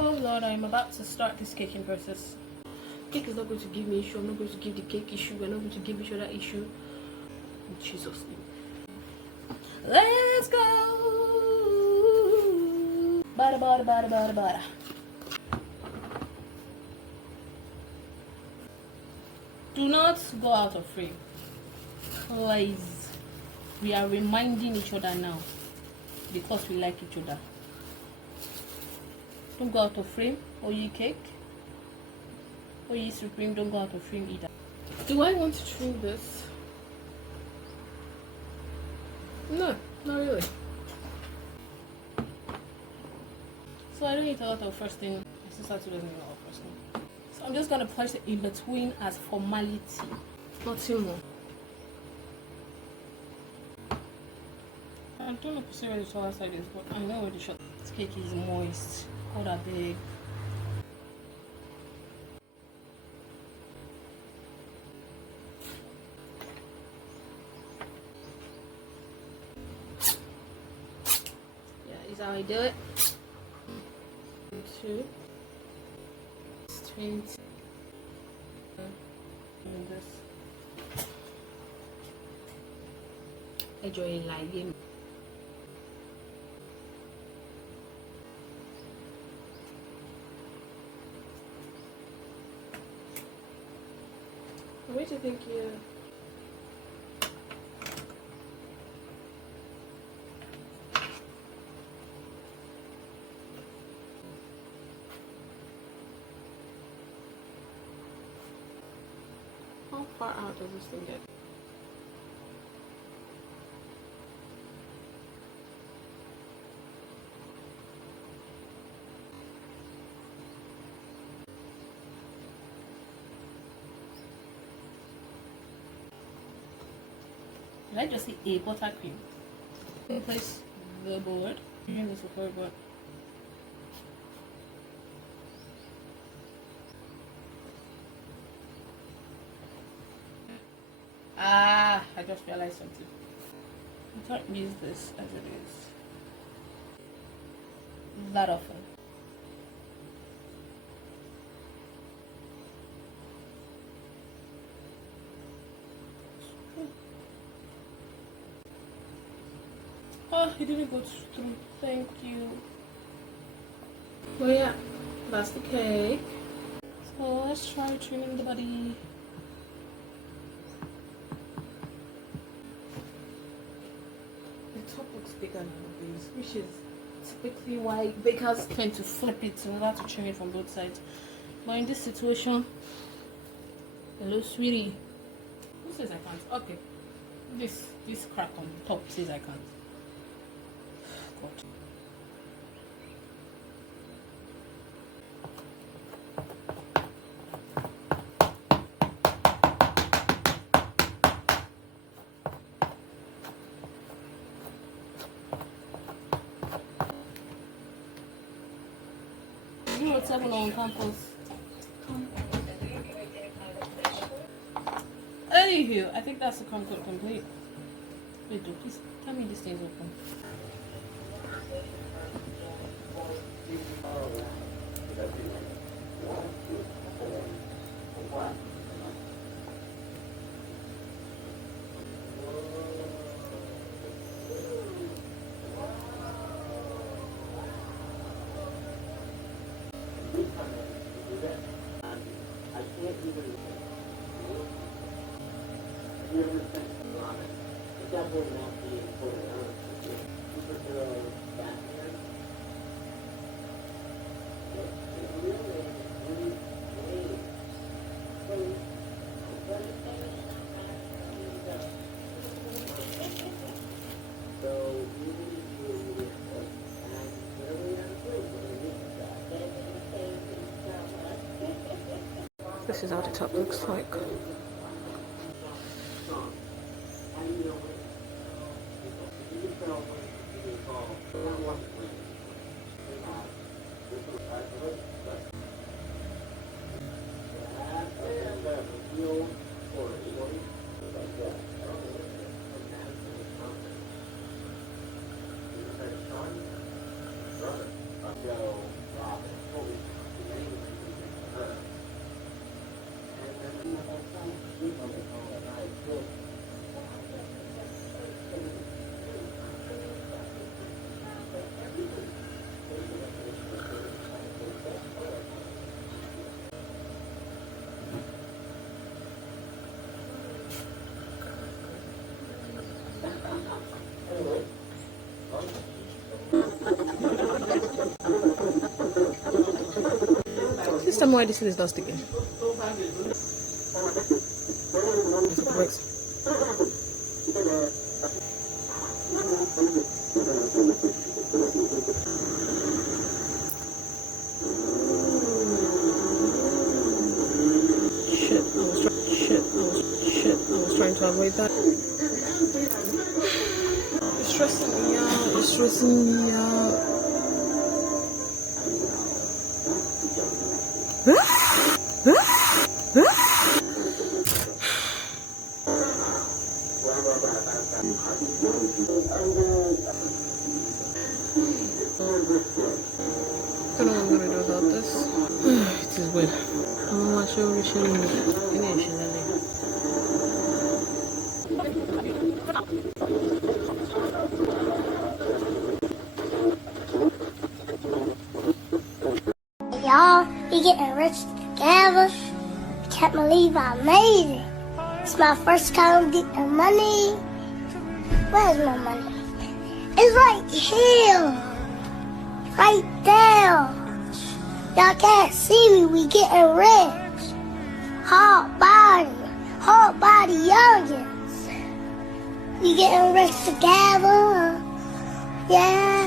Oh Lord, I'm about to start this caking process. Cake is not going to give me issue. I'm not going to give the cake issue. We're not going to give each other issue. In Jesus' name. Let's go. Bada bada bada bada bada. Do not go out of frame. Please. We are reminding each other now because we like each other. Don't go out of frame. Oyi cake. Oyi supreme. Don't go out of frame either. Do I want to trim this? No, not really. So I don't need a lot of first thing. My sister too doesn't need a lot of first thing. So I'm just gonna place it in between as formality. Nothing more. I don't know per se where the taller side is, but I know where the short cake is moist. God a big. Yeah, is how I do it. 2, 20, and this. Enjoy lighting. What do you think you? How far out does this thing get? Did I just see a buttercream? Place the board. Using this before, but I just realized something. I can't use this as it is that often. Oh, it didn't go through. Thank you. Well, yeah, that's the cake. So let's try trimming the body. The top looks bigger than this, which is typically why bakers tend to flip it in order to trim it from both sides. But in this situation, hello, sweetie. Who says I can't? Okay, this crack on the top says I can't. God. You know what's happening on campus? Anywho, I think that's the content complete. Wait, please tell me this thing's open. This is how the top looks like. Please tell me why this thing is not sticking. Wait. I was trying to avoid that. It's stressing me out. It's stressing me out. I don't know what I'm gonna do about this. It is weird. I'm not sure we should Y'all, we getting rich together. Can't believe I made it. It's my first time getting money. Where's my money? It's right here. Right there. Y'all can't see me. We getting rich. Hard body youngins. We getting rich together. Yeah.